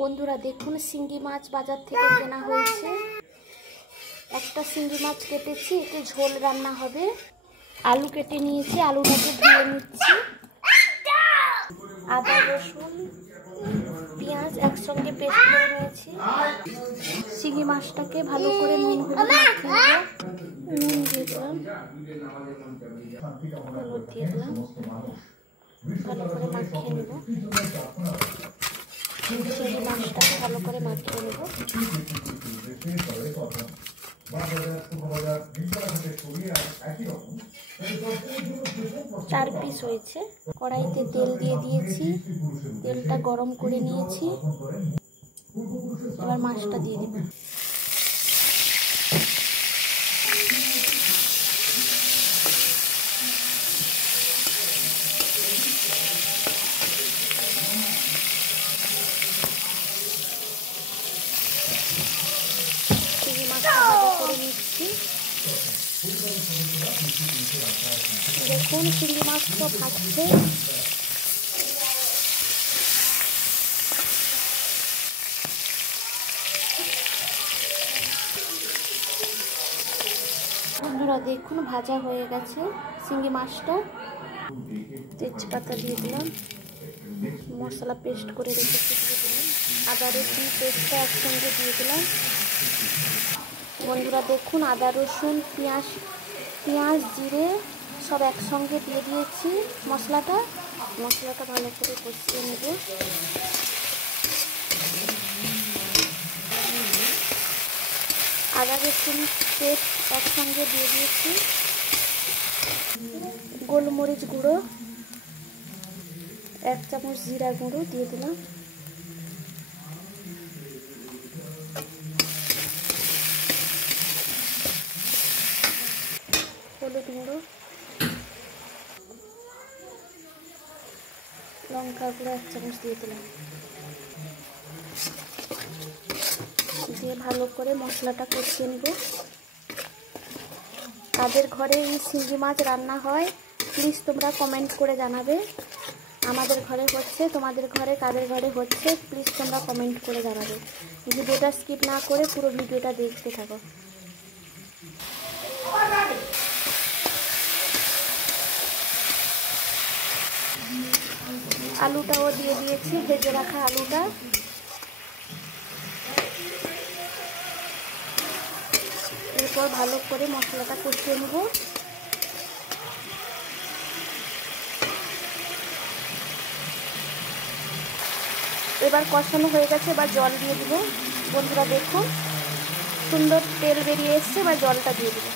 বন্ধুরা দেখুন, শিঙ্গি মাছ বাজার থেকে কেনা হয়েছে। একটা শিঙ্গি মাছ কেটেছি, এতে ঝোল রান্না হবে। আলু কেটে নিয়েছি, আলুটাকে ধুয়ে নিচ্ছি। আদা রসুন পেঁয়াজ একসঙ্গে পেস্ট করে নিয়েছি। শিঙ্গি মাছটাকে ভালো করে নুন হলুদ মাখিয়ে নেব। নুন দিয়ে দিলাম, হলুদ দিয়ে দিলাম, ভালো করে মাখিয়ে নেব। শিঙ্গি মাছটাকে ভালো করে মাখিয়ে নেব। 4 পিস হয়েছে। কড়াইতে তেল দিয়ে দিয়েছি, তেলটা গরম করে নিয়েছি। এবার মাছটা দিয়ে দেব। দেখুন চিংড়ি মাছ তো ভাজছে। বন্ধুরা দেখুন ভাজা হয়ে গেছে চিংড়ি মাছটা। তেজপাতা দিয়ে দিলাম, মশলা পেস্ট করে রেখেছি দিয়ে দিলাম, আদা রসুন পেস্টটা একসঙ্গে দিয়ে দিলাম। বন্ধুরা দেখুন আদা রসুন পেঁয়াজ জিরে সব একসঙ্গে দিয়ে দিয়েছি। মশলাটা ভালো করে কষিয়ে নেব। আদা রসুন পেস্ট একসঙ্গে দিয়ে দিয়েছি। গোলমরিচ গুঁড়ো 1 চামচ, জিরা গুঁড়ো দিয়ে দিলাম। হলুদ গুঁড়ো, লঙ্কা গুঁড়ো 1 চামচ দিয়ে দিলাম। দিয়ে ভালো করে মশলাটা কষিয়ে নেব। কাদের ঘরে এই শিঙ্গি মাছ রান্না হয় প্লিজ তোমরা কমেন্ট করে জানাবে। আমাদের ঘরে হচ্ছে, তোমাদের ঘরে কাদের ঘরে হচ্ছে প্লিজ তোমরা কমেন্ট করে জানাবে। ভিডিওটা স্কিপ না করে পুরো ভিডিওটা দেখতে থাকো। আলুটাও দিয়ে দিয়েছি, ভেজে রাখা আলুটা। এরপর ভালো করে মশলাটা কষিয়ে নেব। এবার কষানো হয়ে গেছে, এবার জল দিয়ে দিব। বন্ধুরা দেখুন সুন্দর তেল বেরিয়ে এসছে, এবার জলটা দিয়ে দিব।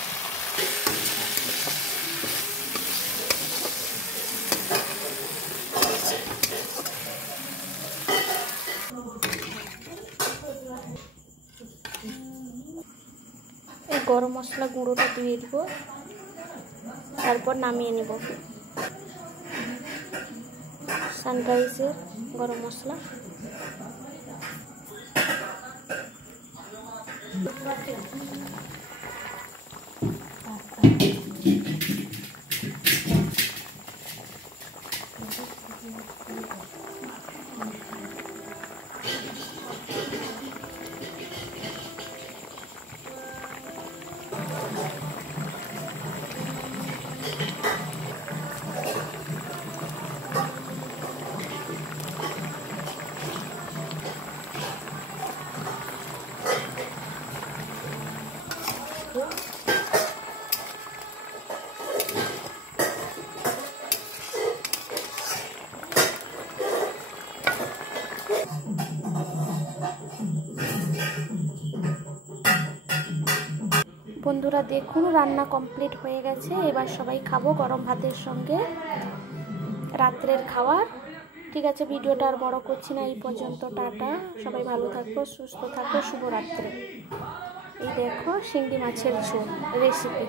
এই গরম মশলা গুঁড়োটা দিয়ে দিব, তারপর নামিয়ে নেব। সানরাইজের গরম মশলা। বন্ধুরা দেখুন রান্না কমপ্লিট হয়ে গেছে। এবার সবাই খাবো গরম ভাতের সঙ্গে, রাত্রের খাবার। ঠিক আছে, ভিডিওটা আর বড় করছি না, এই পর্যন্ত। টাটা, সবাই ভালো থাকবো, সুস্থ থাকবো, শুভরাত্রি। এই দেখো শিঙ্গি মাছের ঝোল রেসিপি।